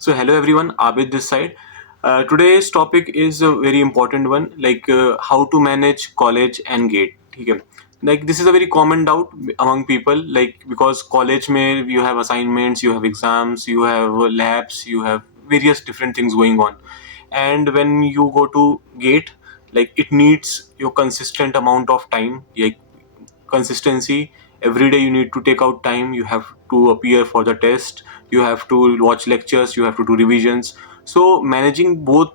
So hello everyone, Abid this side. Today's topic is a very important one, like how to manage college and gate. ठीक है? Like this is a very common doubt among people, like because college में you have assignments, you have exams, you have labs, you have various different things going on, and when you go to gate, like it needs your consistent amount of time, like consistency. Every day you need to take out time, you have to appear for the test, you have to watch lectures, you have to do revisions. So managing both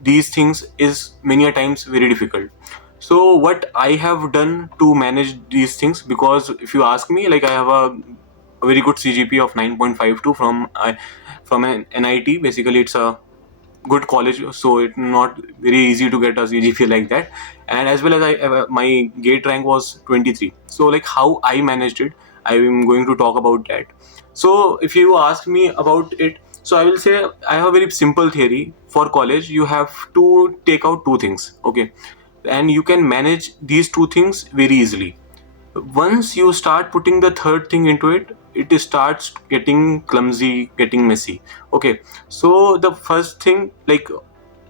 these things is many a times very difficult. So what I have done to manage these things, because if you ask me, like I have a very good CGP of 9.52 from an NIT. Basically it's a good college, so it's not very easy to get a CGPA like that. And as well as my gate rank was 23. So like how I managed it, I am going to talk about that. So if you ask me about it, so I will say I have a very simple theory for college. You have to take out two things, okay, and you can manage these two things very easily. Once you start putting the third thing into it, it starts getting clumsy, getting messy. Okay, so the first thing, like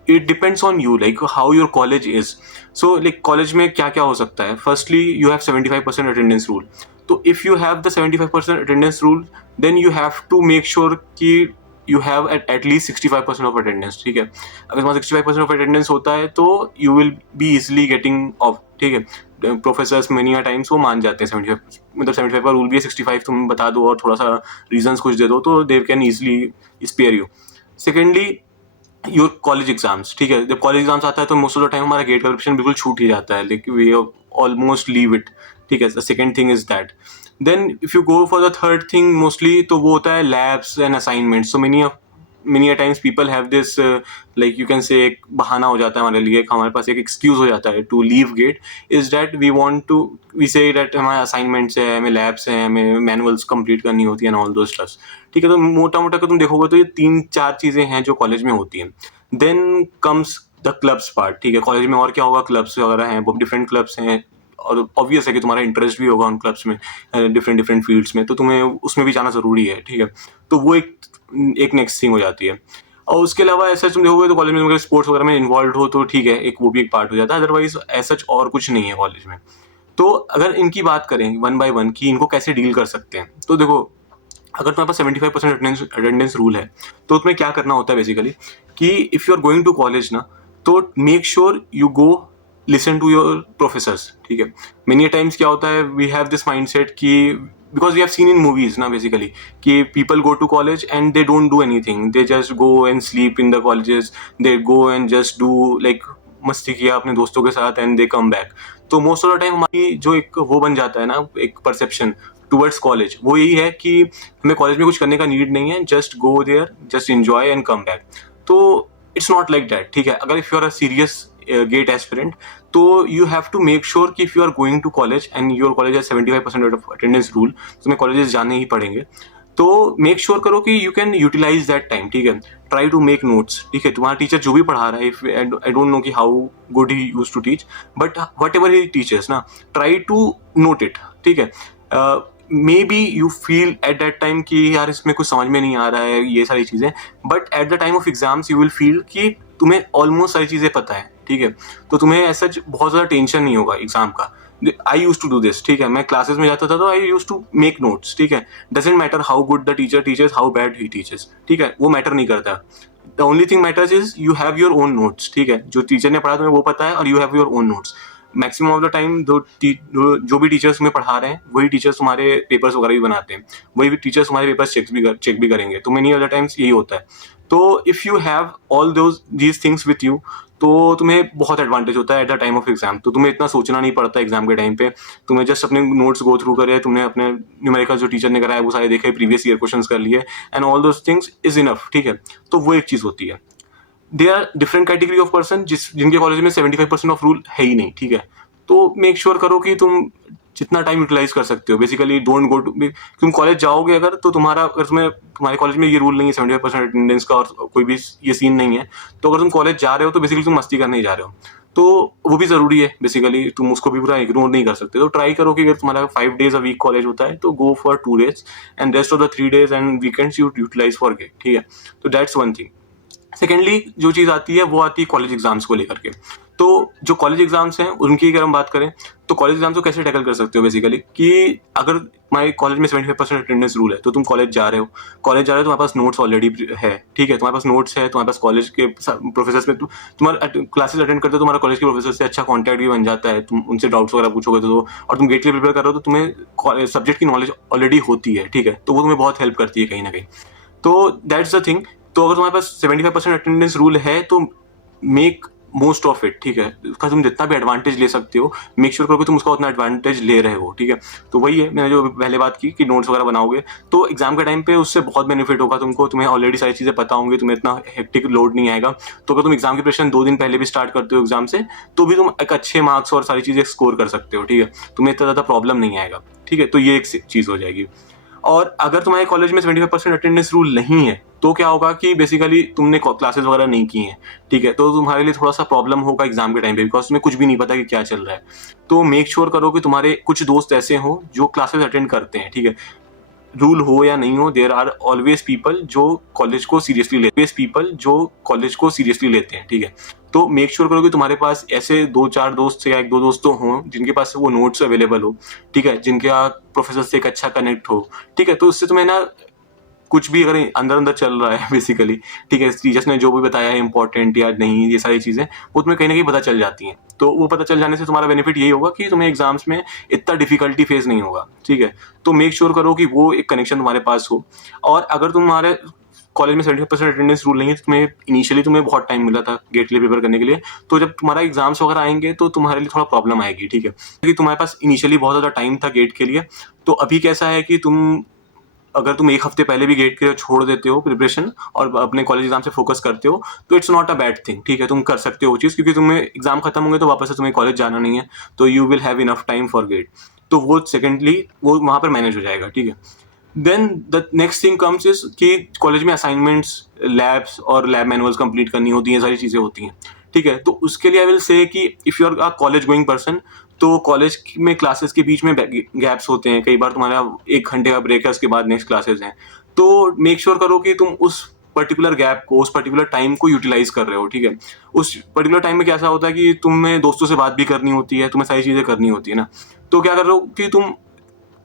it depends on you, like how your college is. So like college में क्या क्या हो सकता है? Firstly, you have 75% attendance rule. तो if you have the 75% attendance rule, then you have to make sure कि you have at least 65% of attendance. ठीक है, अगर तुम्हारा 65% of attendance होता है तो you will be easily getting off. ठीक है, प्रोफेसर्स मेनी टाइम्स वो मान जाते हैं 75, मतलब 75 का रूल भी है, 65 तुम बता दो और थोड़ा सा रीजंस कुछ दे दो तो they can easily spare you. Secondly, your college exams. ठीक है, जब कॉलेज एग्जाम्स आता है तो मोस्ट ऑफ द टाइम हमारा गेट का प्रिपरेशन बिल्कुल छूट ही जाता है, like we almost leave it. ठीक है, the second thing is that. Then if you go for the third thing, mostly तो वो होता है labs and assignment. So many a times people have this like you can say एक बहाना हो जाता है हमारे लिए, हमारे पास एक एक्सक्यूज हो जाता है to leave GATE, is that we want to, we say that हमारे असाइनमेंट्स है, हमें लैब्स हैं, हमें मैनुअल्स कंप्लीट करनी होती है एंड ऑल दो स्टफ्स. ठीक है, तो मोटा मोटा तुम देखोगे तो ये तीन चार चीज़ें हैं जो कॉलेज में होती हैं. Then comes the clubs part. ठीक है, कॉलेज में और क्या होगा, क्लब्स वगैरह हैं, डिफरेंट क्लब्स हैं, और ऑब्वियस है कि तुम्हारा इंटरेस्ट भी होगा उन क्लब्स में, डिफरेंट डिफरेंट फील्ड्स में, तो तुम्हें उसमें भी जाना ज़रूरी है. ठीक है, तो वो एक नेक्स्ट थिंग हो जाती है. और उसके अलावा ऐसा तुम देखोगे तो कॉलेज में अगर स्पोर्ट्स वगैरह में इन्वॉल्व हो तो ठीक है, एक वो भी एक पार्ट हो जाता है, अदरवाइज ऐसा और कुछ नहीं है कॉलेज में. तो अगर इनकी बात करें वन बाय वन कि इनको कैसे डील कर सकते हैं, तो देखो, अगर तुम्हारे पास 75% अटेंडेंस रूल है तो तुम्हें क्या करना होता है बेसिकली कि if you are going to college ना, तो make sure you go listen to your professors. ठीक है, मेनी टाइम्स क्या होता है, वी हैव दिस माइंडसेट कि because we have seen in movies ना basically कि people go to college and they don't do anything, they just go and sleep in the colleges, they go and just do like मस्ती किया अपने दोस्तों के साथ and they come back. तो most of the time हमारी जो एक वो बन जाता है ना, एक परसेप्शन टूवर्ड्स कॉलेज, वो यही है कि हमें कॉलेज में कुछ करने का नीड नहीं है, just go there, just enjoy and come back. तो इट्स नॉट लाइक दैट. ठीक है, अगर if you are a serious GATE aspirant, तो you have to make sure कि if you are going to college and your college है 75% of attendance rule, तो तुम्हें colleges जाने ही पड़ेंगे. तो मेक श्योर करो कि you can utilize that time. ठीक है, ट्राई टू मेक नोट्स. ठीक है, तुम्हारा टीचर जो भी पढ़ा रहा है, इफ आई डोंट नो कि how good he use to teach, but whatever he teachers ना, ट्राई टू नोट इट. ठीक है, maybe you feel at that time कि यार इसमें कुछ समझ में नहीं आ रहा है ये सारी चीज़ें, but at the time of exams you will feel कि तुम्हें ऑलमोस्ट सारी चीज़ें पता है. ठीक है, तो तुम्हें ऐसा बहुत ज़्यादा टेंशन नहीं होगा एग्जाम का. आई यूज टू डू दिस. ठीक है, मैं क्लासेस में जाता था तो आई यूज टू मेक नोट्स. ठीक है, doesn't matter how good the teacher teachers, how bad he teachers. ठीक है, वो मैटर नहीं करता. The only thing matters is you have your own notes. ठीक है, जो टीचर ने पढ़ा तुम्हें वो पता है और you have your own notes. Maximum of the time जो भी टीचर्स तुम्हें पढ़ा रहे हैं वही टीचर्स तुम्हारे पेपर्स वगैरह भी बनाते हैं, वही टीचर्स तुम्हारे पेपर्स चेक भी करेंगे. तो मेनी ऑफ द टाइम्स यही होता है. तो if you have all these things with you, तो तुम्हें बहुत एडवांटेज होता है at the time of exam. तो तुम्हें इतना सोचना नहीं पड़ता एग्जाम के टाइम पे, तुम्हें जस्ट अपने नोट्स गो थ्रू करे, तुमने अपने न्यूमेरिकल जो टीचर ने कराया वो सारे देखे, प्रीवियस ईयर क्वेश्चंस कर लिए, and all those things is enough. ठीक है, तो वो एक चीज़ होती है. They are different category of person जिनके कॉलेज में 75% ऑफ रूल है ही नहीं. ठीक है, तो मेक श्योर करो कि तुम जितना टाइम यूटिलाइज कर सकते हो. बेसिकली डोंट गो टू, तुम कॉलेज जाओगे अगर, तो अगर तुम्हारे कॉलेज में ये रूल नहीं है 75% अटेंडेंस का और कोई भी ये सीन नहीं है, तो अगर तुम कॉलेज जा रहे हो तो बेसिकली तुम मस्ती करने ही जा रहे हो. तो वो भी ज़रूरी है बेसिकली, तुम उसको भी पूरा इग्नोर नहीं कर सकते। तो ट्राई करो कि अगर तुम्हारा 5 डेज़ अ वीक कॉलेज होता है तो go for 2 days and rest of the 3 days and weekends you utilize for GATE, ठीक है। तो दैट्स वन थिंग। सेकेंडली जो चीज़ आती है वो आती है कॉलेज एग्जाम्स को लेकर के। तो जो कॉलेज एग्जाम्स हैं उनकी अगर हम बात करें तो कॉलेज एग्जाम्स को कैसे टैकल कर सकते हो बेसिकली, कि अगर हमारे कॉलेज में 75% अटेंडेंस रूल है तो तुम कॉलेज जा रहे हो, तो तुम्हारे पास नोट्स ऑलरेडी है, ठीक है, तुम्हारे पास नोट्स है, तुम्हारे पास कॉलेज के प्रोफेसर में तुम्हारा क्लासेस अटेंड करते हो, तुम्हारा कॉलेज के प्रोफेसर से अच्छा कॉन्टैक्ट भी बन जाता है, तुम उनसे डाउट्स वगैरह पूछोगे तो, और तुम गेट के लिए प्रिपेयर कर रहे हो तो तुम्हें सब्जेक्ट की नॉलेज ऑलरेडी होती है, ठीक है, तो वो तुम्हें बहुत हेल्प करती है कहीं ना कहीं। तो दैट्स द थिंग। तो अगर तुम्हारे पास 75% अटेंडेंस रूल है तो मेक मोस्ट ऑफ इट, ठीक है, उसका तुम जितना भी एडवांटेज ले सकते हो मेक श्योर करो कि तुम उसका उतना एडवांटेज ले रहे हो, ठीक है। तो वही है, मैंने जो पहले बात की कि नोट्स वगैरह बनाओगे तो एग्जाम के टाइम पे उससे बहुत बेनिफिट होगा तुमको, तुम्हें ऑलरेडी सारी चीज़ें पता होंगी, तुम्हें इतना हेक्टिक लोड नहीं आएगा। तो अगर तुम एग्जाम की प्रिपरेशन 2 दिन पहले भी स्टार्ट करते हो एग्जाम से तो भी तुम एक अच्छे मार्क्स और सारी चीज़ें स्कोर कर सकते हो, ठीक है, तुम्हें इतना ज़्यादा प्रॉब्लम नहीं आएगा, ठीक है। तो ये एक चीज़ हो जाएगी। और अगर तुम्हारे कॉलेज में 75% अटेंडेंस रूल नहीं है तो क्या होगा कि बेसिकली तुमने क्लासेस वगैरह नहीं की हैं, ठीक है, तो तुम्हारे लिए थोड़ा सा प्रॉब्लम होगा एग्जाम के टाइम पे, बिकॉज तुम्हें कुछ भी नहीं पता कि क्या चल रहा है। तो मेक श्योर करो कि तुम्हारे कुछ दोस्त ऐसे हो जो क्लासेस अटेंड करते हैं, ठीक है, रूल हो या नहीं हो, देयर आर ऑलवेज पीपल जो कॉलेज को सीरियसली लेते हैं, ठीक है। तो मेक श्योर करो कि तुम्हारे पास ऐसे 2-4 दोस्त या 1-2 दोस्त तो हों जिनके पास वो नोट्स अवेलेबल हो, ठीक है, जिनके प्रोफेसर से एक अच्छा कनेक्ट हो, ठीक है। तो उससे तुम्हें ना कुछ भी अगर अंदर अंदर चल रहा है बेसिकली, ठीक है, टीचर्स ने जो भी बताया है इंपॉर्टेंट या नहीं, ये सारी चीज़ें वो तुम्हें कहीं ना कहीं पता चल जाती हैं। तो वो पता चल जाने से तुम्हारा बेनिफिट यही होगा कि तुम्हें एग्जाम्स में इतना डिफिकल्टी फेस नहीं होगा, ठीक है। तो मेक श्योर करो कि वो एक कनेक्शन तुम्हारे पास हो। और अगर तुम्हारे कॉलेज में 75% अटेंडेंस रूल नहीं है तो तुम्हें बहुत टाइम मिला था गेट के लिए प्रिपेयर करने के लिए, तो जब तुम्हारा एग्जाम्स वगैरह आएंगे तो तुम्हारे लिए थोड़ा प्रॉब्लम आएगी, ठीक है, क्योंकि तुम्हारे पास इनिशियली बहुत ज़्यादा टाइम था गेट के लिए। तो अभी कैसा है कि अगर तुम एक हफ्ते पहले भी गेट के लिए छोड़ देते हो प्रिपरेशन और अपने कॉलेज एग्जाम से फोकस करते हो तो it's not a bad thing, ठीक है, तुम कर सकते हो वो चीज़, क्योंकि तुम्हें एग्जाम खत्म होंगे तो वापस से तुम्हें कॉलेज जाना नहीं है, तो you will have enough time for GATE. तो वो सेकेंडली वो वहाँ पर मैनेज हो जाएगा, ठीक है। Then the next thing comes is कि कॉलेज में असाइनमेंट्स, लैब्स और लैब मैनुअल्स कंप्लीट करनी होती हैं, सारी चीज़ें होती हैं, ठीक है। तो उसके लिए आई विल से कि if you are a college going person तो कॉलेज में क्लासेस के बीच में गैप्स होते हैं, कई बार तुम्हारा 1 घंटे का ब्रेक है उसके बाद नेक्स्ट क्लासेस हैं, तो मेक श्योर करो कि तुम उस पर्टिकुलर गैप को, उस पर्टिकुलर टाइम को यूटिलाइज कर रहे हो, ठीक है। उस पर्टिकुलर टाइम में कैसा होता है कि तुम्हें दोस्तों से बात भी करनी होती है, तुम्हें सारी चीज़ें करनी होती है ना, तो क्या कर रहे हो कि तुम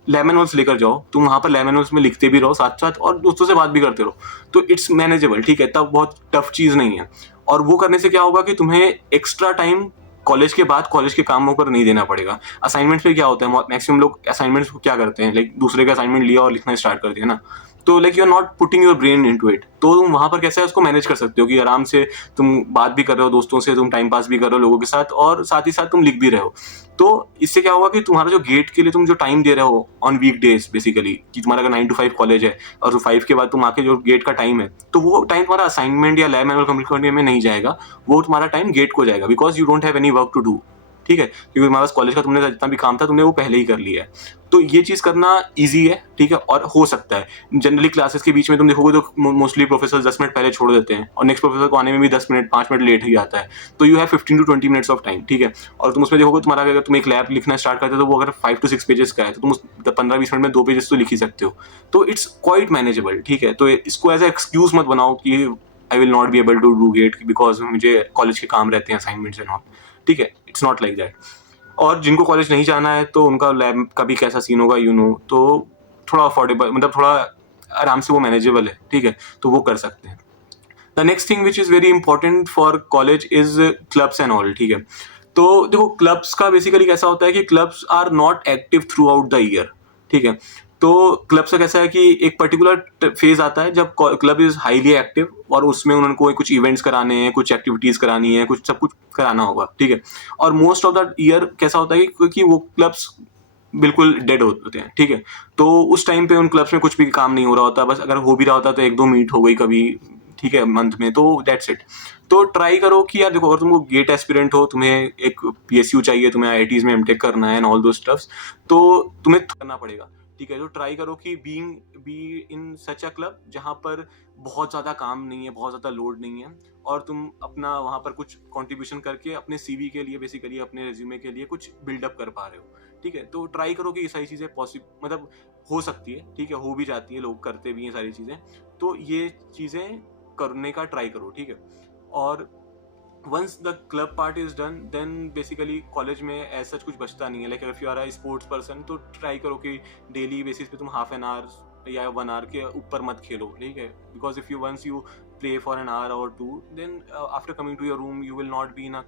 लेमन नोट्स लेकर जाओ, तुम वहाँ पर लेमन नोट्स में लिखते भी रहो साथ साथ और दोस्तों से बात भी करते रहो, तो इट्स मैनेजेबल, ठीक है, तब बहुत टफ चीज़ नहीं है। और वो करने से क्या होगा कि तुम्हें एक्स्ट्रा टाइम कॉलेज के बाद कॉलेज के कामों पर नहीं देना पड़ेगा। असाइनमेंट्स पे क्या होता है, मैक्सिमम लोग असाइनमेंट्स को क्या करते हैं, लाइक दूसरे का असाइनमेंट लिया और लिखना स्टार्ट कर दिया ना, तो like you are not putting your brain into it. तो तुम वहाँ पर कैसे है उसको मैनेज कर सकते हो कि आराम से तुम बात भी कर रहे हो दोस्तों से, तुम टाइम पास भी कर रहे हो लोगों के साथ और साथ ही साथ तुम लिख भी रहे हो। तो इससे क्या होगा कि तुम्हारा जो गेट के लिए तुम जो टाइम दे रहे हो ऑन वीक डेज बेसिकली, कि तुम्हारा अगर 9 to 5 कॉलेज है और 5 के बाद तुम आके जो गेट का टाइम है, तो वो टाइम तुम्हारा असाइनमेंट या लैब मैनुअल कंप्लीट करने में नहीं जाएगा, वो तुम्हारा टाइम गेट को जाएगा, because you don't have any work to do, ठीक है, क्योंकि तुम्हारे पास कॉलेज का तुमने जितना भी काम था तुमने वो पहले ही कर लिया है। तो ये चीज़ करना ईजी है, ठीक है, और हो सकता है। जनरली क्लासेस के बीच में तुम देखोगे तो मोस्टली प्रोफेसर 10 मिनट पहले छोड़ देते हैं और नेक्स्ट प्रोफेसर को आने में भी 10 मिनट 5 मिनट लेट ही आता है, तो you have 15 to 20 minutes of time, ठीक है। और तुम उसमें देखोगे तुम्हारा अगर तुम एक लैब लिखना स्टार्ट करते हो तो वो अगर 5 to 6 पेजेस का है तो तुम 15-20 मिनट में 2 पेजेस तो लिख ही सकते हो, तो इट्स क्वाइट मैनेजेबल, ठीक है। तो इसको एज ए एक्सक्यूज मत बनाओ कि I will not be able to do GATE because मुझे कॉलेज के काम रहते हैं, असाइनमेंट्स एंड ऑल, ठीक है, इट्स नॉट लाइक दैट। और जिनको कॉलेज नहीं जाना है तो उनका लैब का भी कैसा सीन होगा तो थोड़ा अफोर्डेबल, मतलब थोड़ा आराम से वो मैनेजेबल है, ठीक है, तो वो कर सकते हैं। The next thing which is very important for college is clubs and all, ठीक है। तो देखो क्लब्स का बेसिकली कैसा होता है कि clubs are not active throughout the year, ठीक है। तो क्लब्स का कैसा है कि एक पर्टिकुलर फेज आता है जब क्लब इज हाईली एक्टिव और उसमें उनको कुछ इवेंट्स कराने हैं, कुछ एक्टिविटीज करानी है, कुछ सब कुछ कराना होगा, ठीक है। और मोस्ट ऑफ द ईयर कैसा होता है क्योंकि वो क्लब्स बिल्कुल डेड होते हैं, ठीक है। तो उस टाइम पे उन क्लब्स में कुछ भी काम नहीं हो रहा होता, बस अगर हो भी रहा होता तो 1-2 मीट हो गई कभी, ठीक है, मंथ में, तो दैट्स इट। तो ट्राई करो कि यार देखो अगर तुमको गेट एस्पिरेंट हो, तुम्हें एक पीएसयू चाहिए, तुम्हें आईआईटीज में एमटेक करना है एंड ऑल दो स्टफ्स, तो तुम्हें करना पड़ेगा, ठीक है। तो ट्राई करो कि be in such a club जहाँ पर बहुत ज़्यादा काम नहीं है, बहुत ज़्यादा लोड नहीं है, और तुम अपना वहाँ पर कुछ कंट्रीब्यूशन करके अपने सीवी के लिए, बेसिकली अपने रिज्यूमे के लिए कुछ बिल्डअप कर पा रहे हो, ठीक है। तो ट्राई करो कि ये सारी चीज़ें मतलब हो सकती है, ठीक है, हो भी जाती है, लोग करते भी हैं सारी चीज़ें, तो ये चीज़ें करने का ट्राई करो, ठीक है। और once the club part is done, then basically college में ऐसा कुछ बचता नहीं है। Like if you are a sports person, तो ट्राई करो कि डेली बेसिस पे तुम हाफ एन आवर या 1 आवर के ऊपर मत खेलो, ठीक है। Because if you once you play for an hour or two, then after coming to your room you will not be in a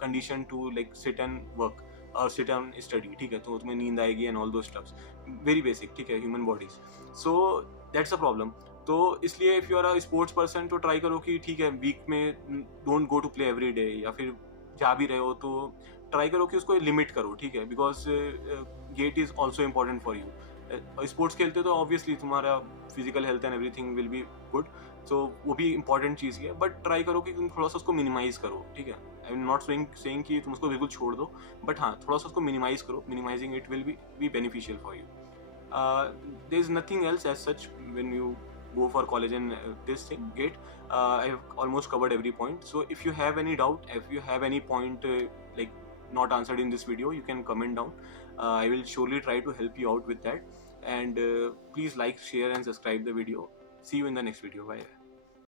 condition to like sit and work or sit and study, ठीक है। तो तुम्हें नींद आएगी and all those stuffs, very basic, ठीक है, human bodies. So that's a problem. तो इसलिए if you are a sports person, तो ट्राई करो कि ठीक है, वीक में don't go to play every day, या फिर जा भी रहे हो तो ट्राई करो कि उसको लिमिट करो, ठीक है। Because GATE is also important for you. Sports खेलते हो तो ऑब्वियसली तुम्हारा physical health and everything will be good, so वो भी इंपॉर्टेंट चीज़ ही है, बट ट्राई करो कि तुम थोड़ा सा उसको मिनिमाइज करो, ठीक है। आई एम नॉट सेइंग कि तुम उसको बिल्कुल छोड़ दो, बट हाँ, थोड़ा सा उसको मिनिमाइज करो। Minimising it will be beneficial for you. There is nothing else as such when you go for college and this thing gate. I've almost covered every point. So if you have any doubt, if you have any point like not answered in this video, you can comment down. I will surely try to help you out with that. And please like, share and subscribe the video. See you in the next video. Bye.